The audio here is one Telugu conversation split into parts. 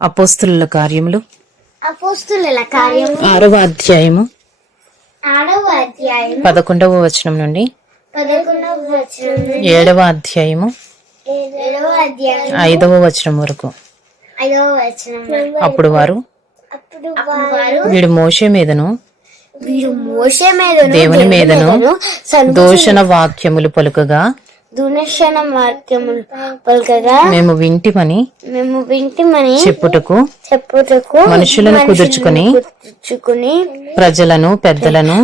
అపోస్తుల కార్యములు 6వ అధ్యాయము 11వ వచనం నుండి 7వ అధ్యాయము 5వ వచనం వరకు. అప్పుడు వారు వీడు మోషే మీదను దేవుని మీదను దూషణ వాక్యములు పలుకగా మేము వింటిమని చెప్పుటకు మనుషులను కుదుర్చుకుని ప్రజలను పెద్దలను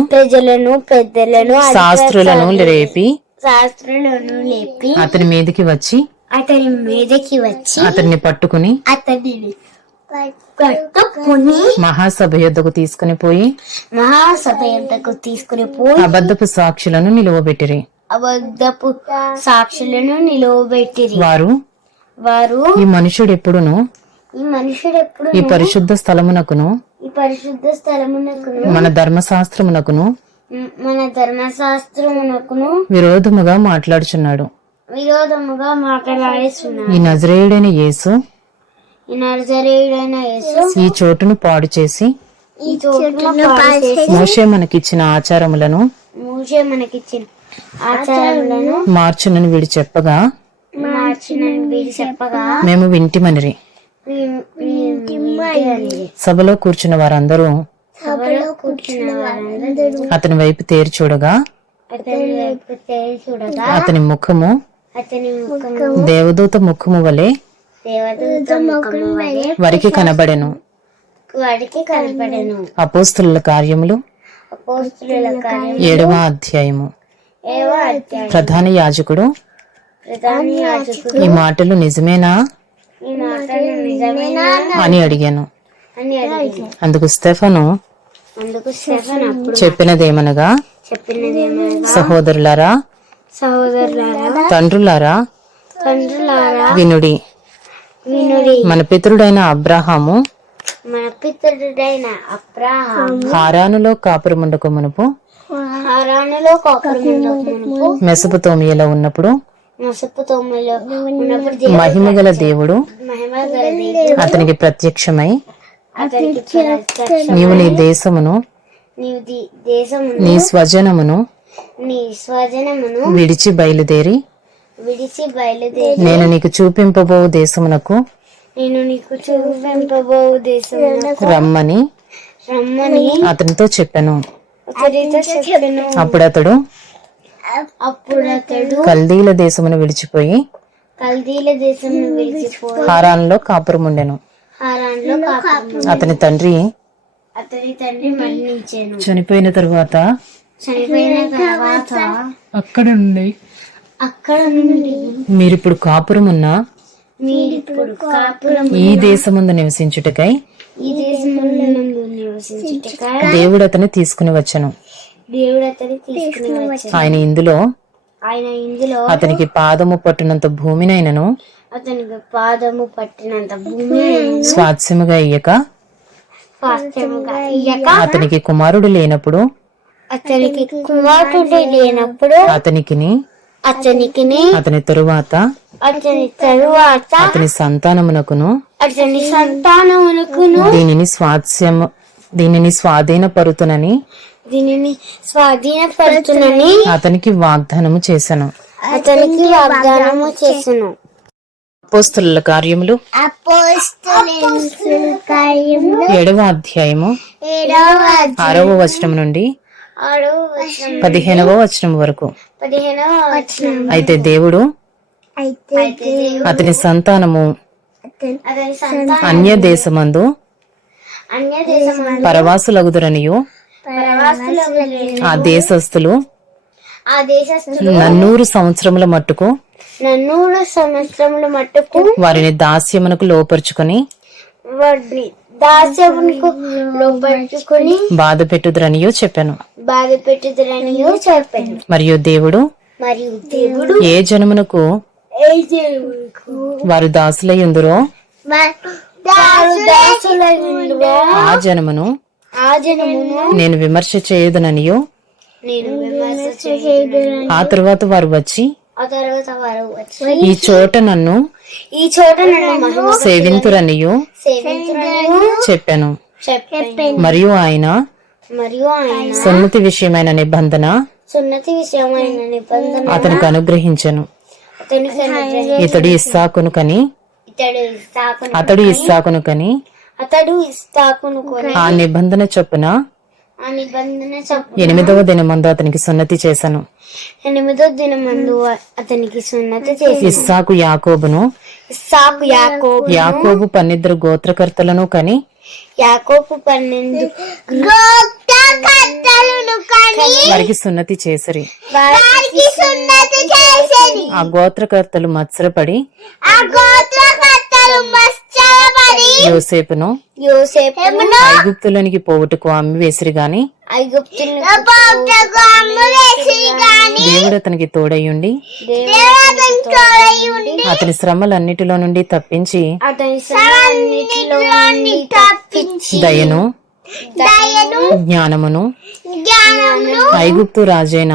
శాస్త్రులను లేపి అతని మీదకి వచ్చి అతన్ని పట్టుకుని మహాసభ యొద్దకు తీసుకుని పోయి అబద్ధపు సాక్షులను నిలువబెట్టిరి. వారు ఈ మనుషుడు ఎప్పుడును ఈ పరిశుద్ధ స్థలమునకును మన ధర్మశాస్త్రమునకును విరోధముగా మాట్లాడుచున్నాడు. ఈ నజరేయుడైన యేసు ఈ చోటును పాడు చేసి మోషే మనకిచ్చిన ఆచారములను మార్చునని వీడు చెప్పగా మేము వింటిమనిరి. సభలో కూర్చున్న వారందరూ అతని వైపు తేరి చూడగా అతని ముఖము దేవదూత ముఖము వలె వారికి కనబడెను. అపోస్తుల కార్యములు 7వ అధ్యాయము. ప్రధాన యాజకుడు ఈ మాటలు నిజమేనా అని అడిగాను. అందుకు స్టెఫను చెప్పినదేమనగా, సహోదరులారా తండ్రులారా వినుడి. మన పితరుడైన అబ్రాహాము హారానులో కాపురముండక మునుపు మెసొపొతామియాలో ఉన్నప్పుడు మహిమగల దేవుడు అతనికి ప్రత్యక్షమై నీవు నీ దేశమును నీ స్వజనమును విడిచి బయలుదేరి నేను నీకు చూపింపబో దేశమునకు రమ్మని అతనితో చెప్పాను. అప్పుడు అతడు కల్దీల దేశమును విడిచిపోయి హారాన్లో కాపురముండెను. అతని తండ్రి చనిపోయిన తరువాత అక్కడ నుండి మీరిప్పుడు కాపురమున్న ఈ దేశముందు నివసించుటకై దేవుడు అతన్ని తీసుకుని వచ్చను. ఆయన ఇందులో అతనికి పాదము పట్టినంత భూమినైనను స్వాస్యముగా ఇయ్యక అతనికి కుమారుడు లేనప్పుడు అతని తరువాత అతని సంతానమునకును దీనిని స్వాధీనపరుతునని అతనికి వాగ్దానము చేసెను. అపోస్తలుల కార్యములు 7వ అధ్యాయము 6వ వచనం నుండి 15వ వచనం వరకు. అయితే దేవుడు అతని సంతానము అన్య దేశమందు పరవాసులగుదురనియు ఆ దేశస్థులు 400 సంవత్సరముల మట్టుకు వారిని దాస్యమునకు లోపరుచుకొని బాధ పెట్టుదురనియో చెప్పాను. మరియు దేవుడు ఏ జనమునకు వారు దాసులై ఉందురో ఆ జనమును నేను విమర్శ చేయదుననియో ఆ తరువాత వారు వచ్చి ఆ తర్వాత వారు వచ్చి ఈ చోట నన్ను ఈ చోట నన్ను మహిమ సేవింతురనియు సేవించురనియు చెప్పాను. చెప్పాను. మరియు ఆయన మరియు ఆయన సున్నతి విషయమైన నిబంధన సున్నతి విషయమైన నిబంధన అతనికి అనుగ్రహించెను. అతనికి అనుగ్రహించెను. ఇతడు ఇస్సాకును కని ఇతడు ఇస్సాకును అతడు ఇస్సాకును కని అతడు ఇస్సాకును కొని ఆ నిబంధన చొప్పున ఆ నిబంధన చొప్పున 8వ దినమందు అతనికి సున్నతి చేశాను. 8వ దినమందు అతనికి సున్నతి చేసి ఇస్సాకు యాకోబును ఇస్సాకు యాకోబు యాకోబు 12 గోత్రకర్తలను కని యాకోబు 12 గోత్రకర్తలను కని వారికి సున్నతి చేసిరి. వారికి సున్నతి చేసిరి. ఆ గోత్రకర్తలు మత్సరపడి ఆ గోత్రకర్తలు మత్సరపడి యోసేపును యోసేపును ఐగుప్తులోనికి పోవుటకు అమ్మి వేసిరి గాని ఐగుప్తులకు అమ్మివేసిరి గాని దేవుడు అతనికి తోడయ్యుండి దేవుడు తోడయ్యుండి అతని శ్రమలన్నిటిలో నుండి తప్పించి అతని శ్రమలన్నిటిలో నుండి తప్పించి దయను దయను జ్ఞానమును జ్ఞానమును ఐగుప్తు రాజైన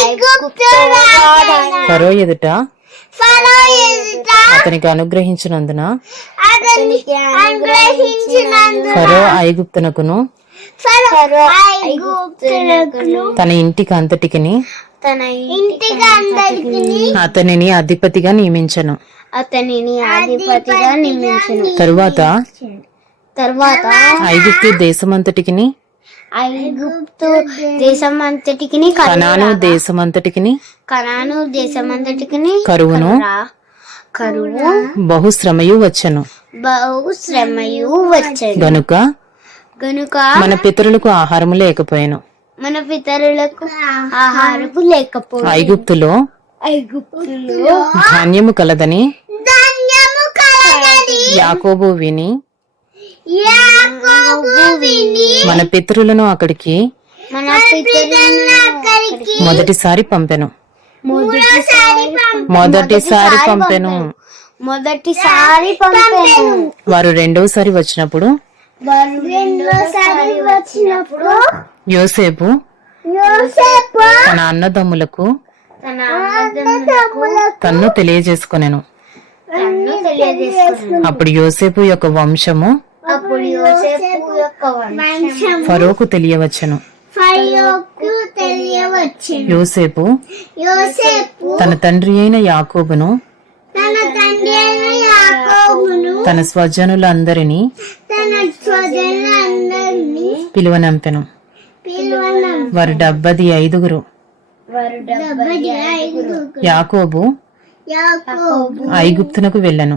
ఐగుప్తు రాజైన ఫరో ఎదుట ఫరో ఎదుట అతనికి అనుగ్రహించినందున అతనికి అనుగ్రహించినందున ఫరో ఐగుప్తునకును ఫరో ఐగుప్తునకును తన ఇంటికి అంతటికిని తన ఇంటికి అందరికీ అతనిని అధిపతిగా నియమించను. అతనిని అధిపతిగా నియమించెను. తర్వాత ఐగుప్తు దేశమంతటికిని ఐగుప్తు దేశమంతటికి కనాను దేశమంతటికిని కనాను దేశమంతటికి కరువును కరువు బహుశ్రమయు వచ్చెను. బహు శ్రమయు వచ్చెను. గనుక గనుక మన పితరులకు ఆహారము లేకపోయాను. మన పితరులకు ఆహారము లేకపోయి ఐగుప్తులో ఐగుప్తులో ధాన్యము కలదని ధాన్యము కలగని యాకోబు విని యాకోబు విని మన పితరులను అక్కడికి మన పితరులను అక్కడికి మొదటిసారి పంపెను. మొదటిసారి పంపెను. వారు రెండవసారి వచ్చినప్పుడు వారు రెండోసారి వచ్చినప్పుడు యోసేపు తన అన్నదమ్ములకు తన అన్నదమ్ములకు తన్ను తెలియజేసుకొనెను. తన్ను తెలియజేసుకున్నాడు. అప్పుడు యోసేపు యొక్క వంశము అప్పుడు యోసేపు యొక్క వంశం ఫరోకు తెలియవచ్చెను. ఫరోకు తెలియవచ్చెను. యోసేపు యోసేపు తన తండ్రి అయిన యాకోబును తన తండ్రి అయిన యాకోబును తన స్వజనులందరినీ తన స్వజనులందరినీ పిలువనంపెను. పిలువనంపెను. వారు 75. వారు 75 యాకోబు యాకోబు ఐగుప్తునకు వెళ్ళెను.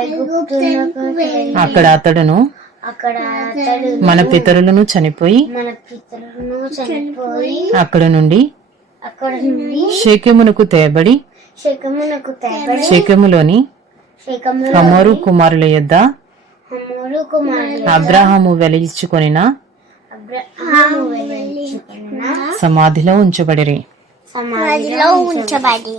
ఐగుప్తునకు వెళ్ళి అక్కడ అతడును అక్కడ అతడు మన పితరులను చనిపోయి మన పితరులను చనిపోయి అక్కడ నుండి అక్కడ నుండి షేకెమునకు తేబడి శకమునకు తేబడి షేకెములోని శకములో హమోరు కుమారుల యొద్ద హమోరు కుమారుడు అబ్రాహాము వెలయిచ్చుకొనిన అబ్రహాము వెలుచుకున్న సమాధిలో ఉంచబడిరి. సమాధిలో ఉంచబడి